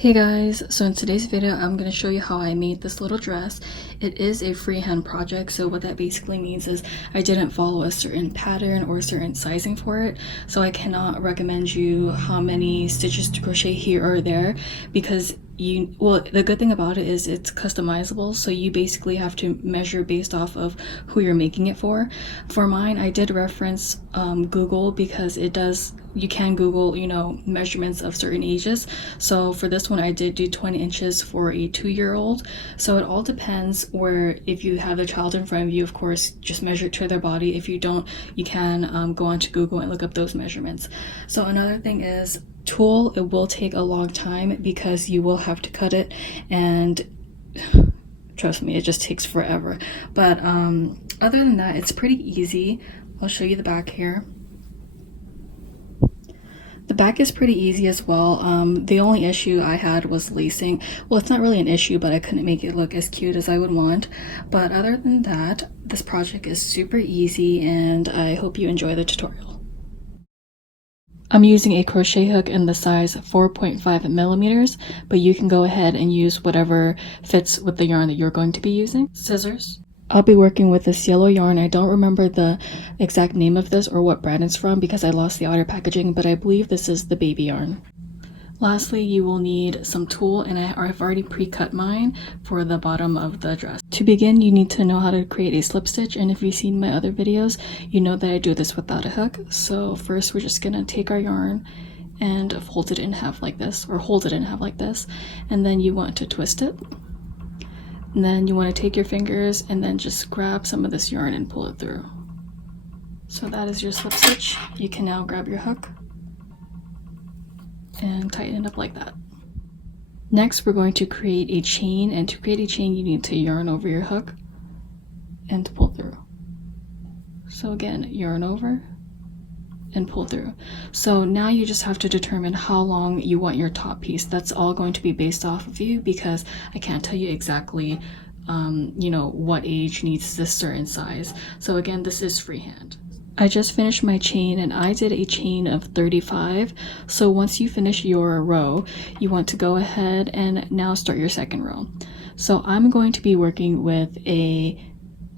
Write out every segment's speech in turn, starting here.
Hey guys, so in today's video I'm going to show you how I made this little dress. It is a freehand project, so what that basically means is I didn't follow a certain pattern or certain sizing for it, so I cannot recommend you how many stitches to crochet here or there because the good thing about it is it's customizable, so you basically have to measure based off of who you're making it for. For mine, I did reference Google because you can Google, measurements of certain ages. So for this one, I did do 20 inches for a 2-year-old. So it all depends where, if you have the child in front of you, of course, just measure it to their body. If you don't, you can go onto Google and look up those measurements. So another thing is tulle. It will take a long time because you will have to cut it, and trust me, it just takes forever. But other than that, it's pretty easy. I'll show you the back here. The back is pretty easy as well. The only issue I had was lacing. Well, it's not really an issue, but I couldn't make it look as cute as I would want. But other than that, this project is super easy, and I hope you enjoy the tutorial. I'm using a crochet hook in the size 4.5 millimeters, but you can go ahead and use whatever fits with the yarn that you're going to be using. Scissors. I'll be working with this yellow yarn. I don't remember the exact name of this or what brand it's from because I lost the outer packaging, but I believe this is the baby yarn. Lastly, you will need some tulle, and I've already pre-cut mine for the bottom of the dress. To begin, you need to know how to create a slip stitch, and if you've seen my other videos, you know that I do this without a hook. So first we're just gonna take our yarn and fold it in half like this, or hold it in half like this, and then you want to twist it. And then you want to take your fingers and then just grab some of this yarn and pull it through. So that is your slip stitch. You can now grab your hook and tighten it up like that. Next, we're going to create a chain, and to create a chain you need to yarn over your hook and pull through. So again, yarn over and pull through. So now you just have to determine how long you want your top piece. That's all going to be based off of you because I can't tell you exactly what age needs this certain size. So again, this is freehand. I just finished my chain, and I did a chain of 35. So once you finish your row, you want to go ahead and now start your second row. So I'm going to be working with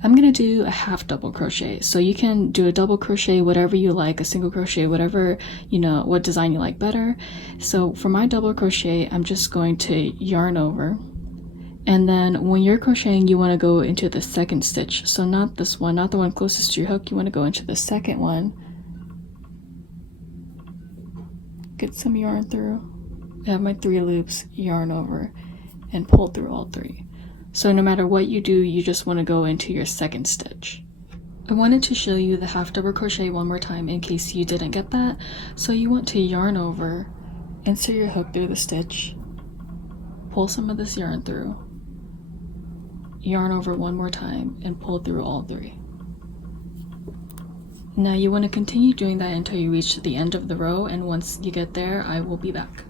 I'm going to do a half double crochet. So you can do a double crochet, whatever you like, a single crochet, whatever, what design you like better. So for my double crochet, I'm just going to yarn over. And then when you're crocheting, you want to go into the second stitch. So not this one, not the one closest to your hook. You want to go into the second one. Get some yarn through. I have my 3 loops, yarn over, and pull through all 3. So no matter what you do, you just want to go into your second stitch. I wanted to show you the half double crochet one more time in case you didn't get that. So you want to yarn over, insert your hook through the stitch, pull some of this yarn through, yarn over one more time, and pull through all 3. Now you want to continue doing that until you reach the end of the row, and once you get there, I will be back.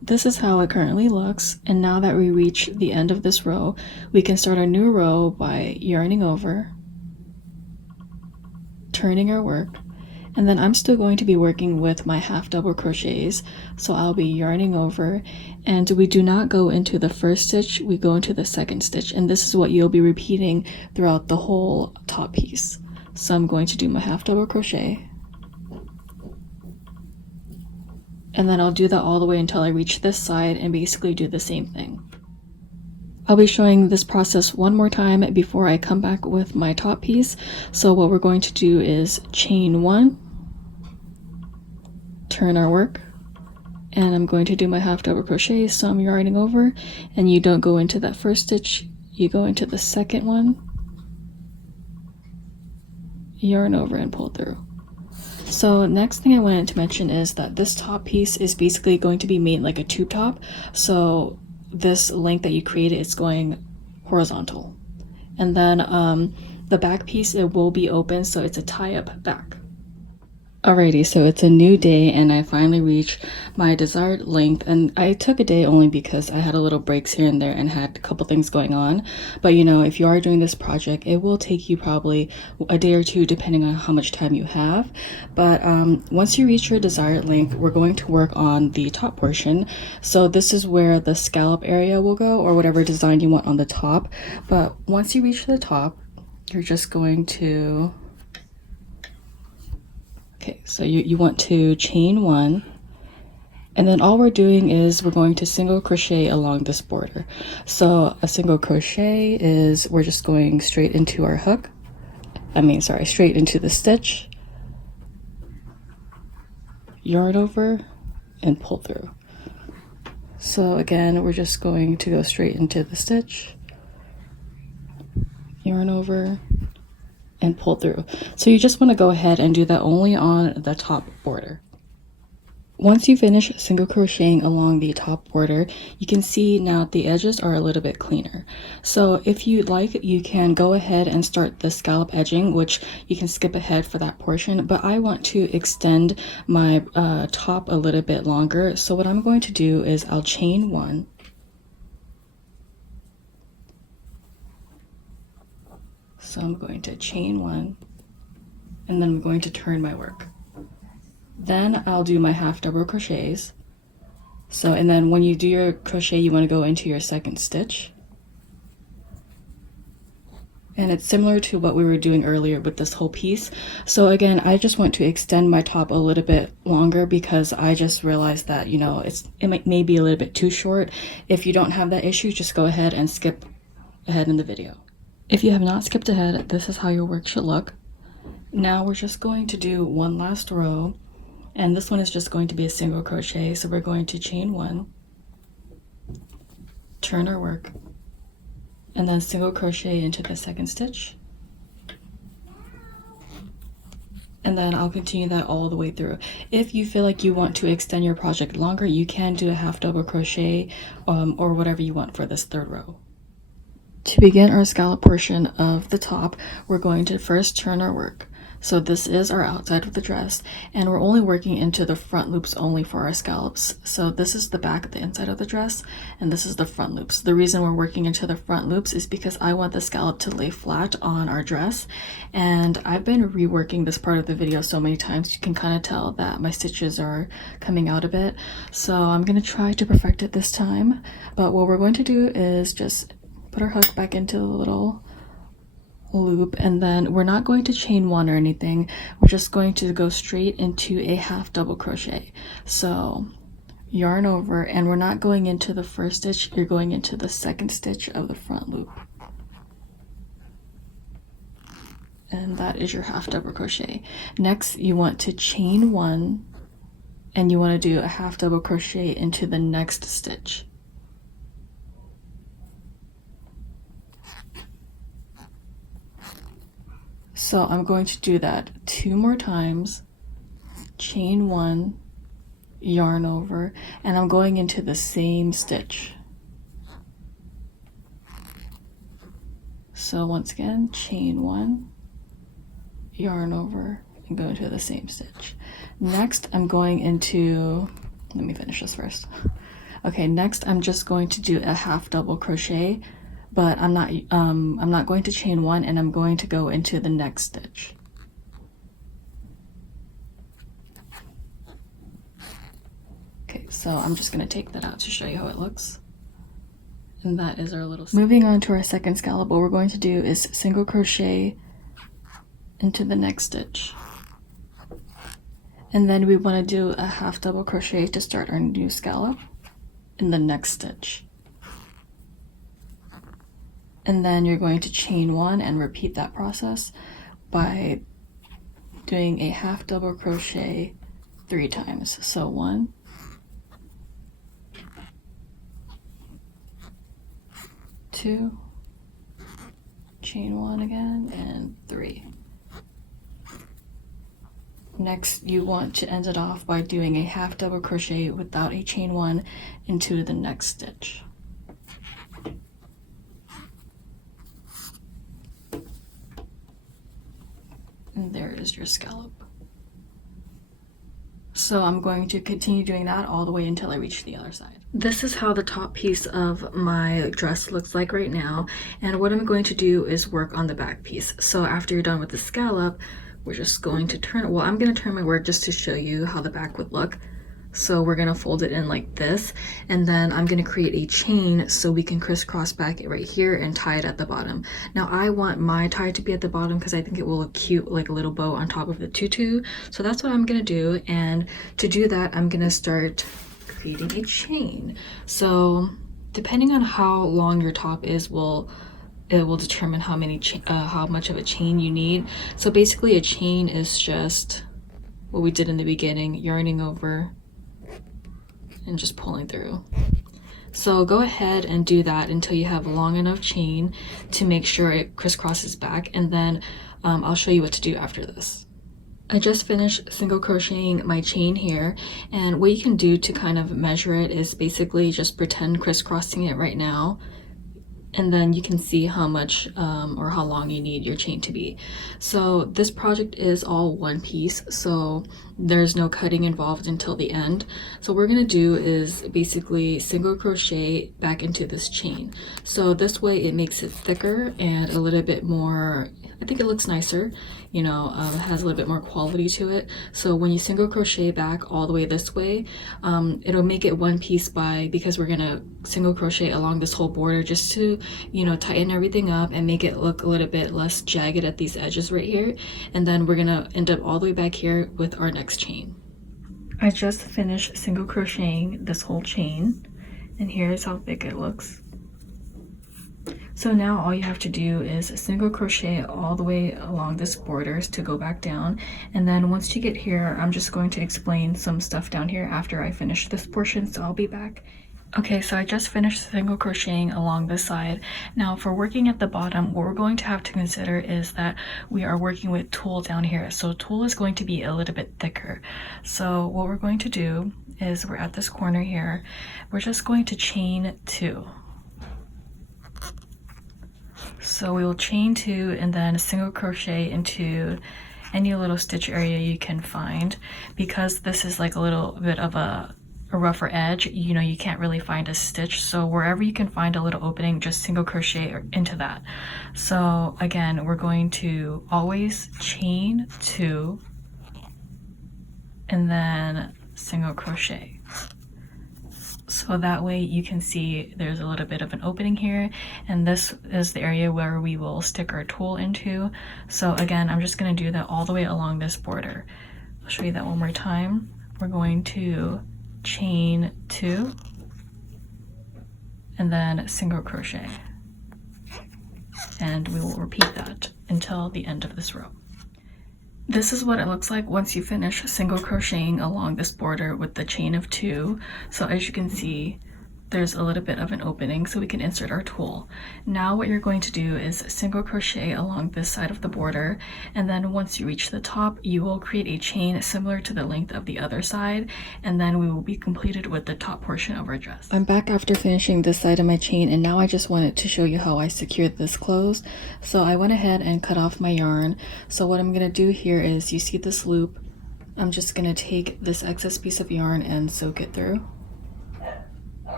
This is how it currently looks, and now that we reach the end of this row, we can start a new row by yarning over, turning our work, and then I'm still going to be working with my half double crochets, so I'll be yarning over, and we do not go into the first stitch, we go into the second stitch, and this is what you'll be repeating throughout the whole top piece. So I'm going to do my half double crochet, and then I'll do that all the way until I reach this side and basically do the same thing. I'll be showing this process one more time before I come back with my top piece. So what we're going to do is chain 1, turn our work, and I'm going to do my half double crochet. So I'm yarning over, and you don't go into that first stitch, you go into the second one, yarn over, and pull through. So next thing I wanted to mention is that this top piece is basically going to be made like a tube top. So this length that you created is going horizontal. And then the back piece, it will be open, so it's a tie-up back. Alrighty, so it's a new day and I finally reached my desired length, and I took a day only because I had a little breaks here and there and had a couple things going on. But you know, if you are doing this project, it will take you probably a day or two depending on how much time you have. But once you reach your desired length, we're going to work on the top portion. So this is where the scallop area will go, or whatever design you want on the top. But once you reach the top, you're just going to okay, so you want to chain one, and then all we're doing is we're going to single crochet along this border. So a single crochet is we're just going straight into our hook. Straight into the stitch, yarn over, and pull through. So again, we're just going to go straight into the stitch, yarn over, and pull through. So you just want to go ahead and do that only on the top border. Once you finish single crocheting along the top border, you can see now the edges are a little bit cleaner. So if you'd like, you can go ahead and start the scallop edging, which you can skip ahead for that portion, but I want to extend my top a little bit longer. So what I'm going to do is I'll chain one, so I'm going to chain one, and then I'm going to turn my work. Then I'll do my half double crochets. So, and then when you do your crochet, you want to go into your second stitch. And it's similar to what we were doing earlier with this whole piece. So again, I just want to extend my top a little bit longer because I just realized that, you know, it may be a little bit too short. If you don't have that issue, just go ahead and skip ahead in the video. If you have not skipped ahead, this is how your work should look. Now we're just going to do one last row, and this one is just going to be a single crochet. So we're going to chain one, turn our work, and then single crochet into the second stitch. And then I'll continue that all the way through. If you feel like you want to extend your project longer, you can do a half double crochet or whatever you want for this third row. To begin our scallop portion of the top, we're going to first turn our work. So this is our outside of the dress, and we're only working into the front loops only for our scallops. So this is the back of the inside of the dress, and this is the front loops. The reason we're working into the front loops is because I want the scallop to lay flat on our dress, and I've been reworking this part of the video so many times you can kind of tell that my stitches are coming out a bit. So I'm going to try to perfect it this time, but what we're going to do is just put our hook back into the little loop, and then we're not going to chain one or anything. We're just going to go straight into a half double crochet. So yarn over, and we're not going into the first stitch, you're going into the second stitch of the front loop, and that is your half double crochet. Next, you want to chain one, and you want to do a half double crochet into the next stitch. So I'm going to do that 2 more times, chain one, yarn over, and I'm going into the same stitch. So once again, chain one, yarn over, and go into the same stitch. Next, I'm going into, let me finish this first. Okay, next I'm just going to do a half double crochet, but I'm not going to chain one, and I'm going to go into the next stitch. Okay, so I'm just going to take that out to show you how it looks. And that is our little... Moving on to our second scallop, what we're going to do is single crochet into the next stitch. And then we want to do a half double crochet to start our new scallop in the next stitch. And then you're going to chain one and repeat that process by doing a half double crochet 3 times. So 1, 2, chain 1 again, and 3. Next, you want to end it off by doing a half double crochet without a chain 1 into the next stitch. And there is your scallop. So I'm going to continue doing that all the way until I reach the other side. This is how the top piece of my dress looks like right now. And what I'm going to do is work on the back piece. So after you're done with the scallop, we're just going to turn it. Well, I'm going to turn my work just to show you how the back would look. So we're going to fold it in like this, and then I'm going to create a chain so we can crisscross back it right here and tie it at the bottom. Now I want my tie to be at the bottom because I think it will look cute, like a little bow on top of the tutu. So that's what I'm going to do, and to do that I'm going to start creating a chain. So depending on how long your top is, it will determine how much of a chain you need. So basically a chain is just what we did in the beginning, yarning over and just pulling through. So go ahead and do that until you have a long enough chain to make sure it crisscrosses back, and then I'll show you what to do after this. I just finished single crocheting my chain here, and what you can do to kind of measure it is basically just pretend crisscrossing it right now, and then you can see how much or how long you need your chain to be. So this project is all one piece, so there's no cutting involved until the end. So what we're gonna do is basically single crochet back into this chain. So this way it makes it thicker and a little bit more, I think it looks nicer, you know, it has a little bit more quality to it. So when you single crochet back all the way this way, it'll make it one piece because we're gonna single crochet along this whole border just to, you know, tighten everything up and make it look a little bit less jagged at these edges right here. And then we're gonna end up all the way back here with our next chain. I just finished single crocheting this whole chain, and here's how thick it looks. So now all you have to do is single crochet all the way along this borders to go back down, and then once you get here, I'm just going to explain some stuff down here after I finish this portion, so I'll be back. Okay, so I just finished single crocheting along this side. Now for working at the bottom, what we're going to have to consider is that we are working with tulle down here. So tulle is going to be a little bit thicker. So what we're going to do is we're at this corner here. We're just going to chain 2. So we will chain 2 and then single crochet into any little stitch area you can find. Because this is like a little bit of a rougher edge, you know, you can't really find a stitch, so wherever you can find a little opening, just single crochet into that. So again, we're going to always chain 2 and then single crochet. So that way you can see there's a little bit of an opening here, and this is the area where we will stick our tulle into. So again, I'm just going to do that all the way along this border. I'll show you that one more time. We're going to chain 2 and then single crochet, and we will repeat that until the end of this row. This is what it looks like once you finish single crocheting along this border with the chain of 2. So as you can see, there's a little bit of an opening so we can insert our tulle. Now what you're going to do is single crochet along this side of the border, and then once you reach the top, you will create a chain similar to the length of the other side, and then we will be completed with the top portion of our dress. I'm back after finishing this side of my chain, and now I just wanted to show you how I secured this close. So I went ahead and cut off my yarn. So what I'm going to do here is, you see this loop, I'm just going to take this excess piece of yarn and soak it through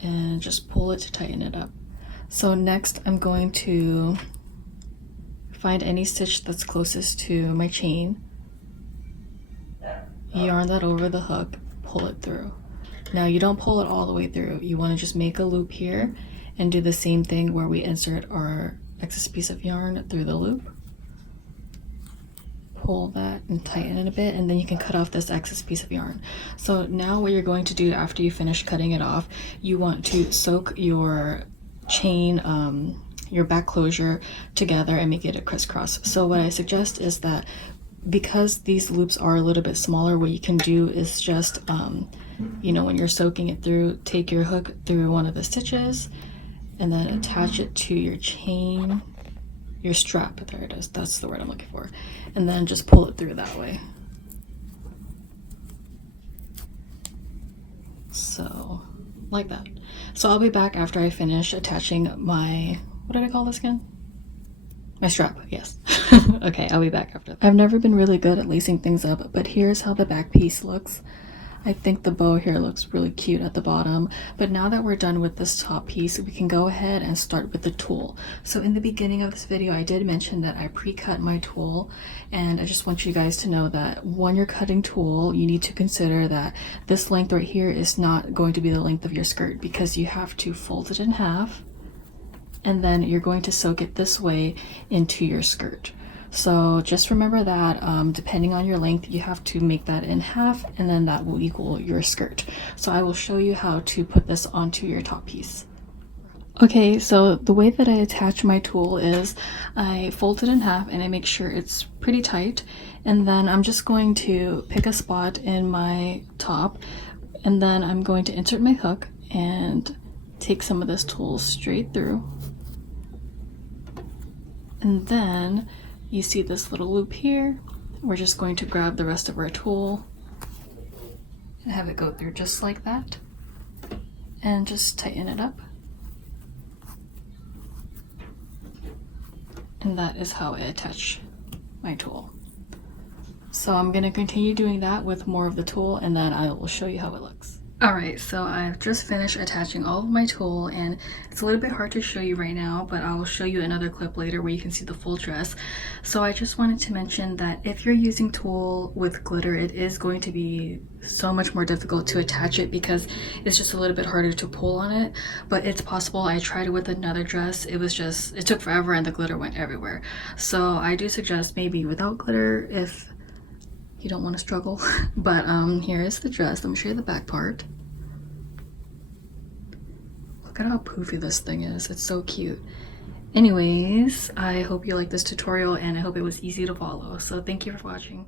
and just pull it to tighten it up. So next I'm going to find any stitch that's closest to my chain, yarn that over the hook, pull it through. Now you don't pull it all the way through, you want to just make a loop here and do the same thing where we insert our excess piece of yarn through the loop, pull that and tighten it a bit, and then you can cut off this excess piece of yarn. So now what you're going to do after you finish cutting it off, you want to soak your chain, your back closure together and make it a crisscross. So what I suggest is that because these loops are a little bit smaller, what you can do is just, you know, when you're soaking it through, take your hook through one of the stitches and then attach it to your chain, your strap, there it is, that's the word I'm looking for, and then just pull it through that way. So like that. So I'll be back after I finish attaching my, what did I call this again? My strap, yes. Okay, I'll be back after that. I've never been really good at lacing things up, but here's how the back piece looks. I think the bow here looks really cute at the bottom. But now that we're done with this top piece, we can go ahead and start with the tulle. So in the beginning of this video, I did mention that I pre-cut my tulle, and I just want you guys to know that when you're cutting tulle, you need to consider that this length right here is not going to be the length of your skirt, because you have to fold it in half, and then you're going to sew it this way into your skirt. So just remember that depending on your length, you have to make that in half, and then that will equal your skirt. So I will show you how to put this onto your top piece. Okay, so the way that I attach my tulle is I fold it in half and I make sure it's pretty tight, and then I'm just going to pick a spot in my top, and then I'm going to insert my hook and take some of this tulle straight through. And then you see this little loop here. We're just going to grab the rest of our tulle and have it go through just like that, and just tighten it up. And that is how I attach my tulle. So I'm going to continue doing that with more of the tulle, and then I will show you how it looks. Alright, so I've just finished attaching all of my tulle, and it's a little bit hard to show you right now, but I'll show you another clip later where you can see the full dress. So I just wanted to mention that if you're using tulle with glitter, it is going to be so much more difficult to attach it because it's just a little bit harder to pull on it, but it's possible. I tried it with another dress. It took forever and the glitter went everywhere. So I do suggest maybe without glitter if you don't want to struggle. But here is the dress. Let me show you the back part. Look at how poofy this thing is. It's so cute. Anyways, I hope you liked this tutorial, and I hope it was easy to follow. So thank you for watching.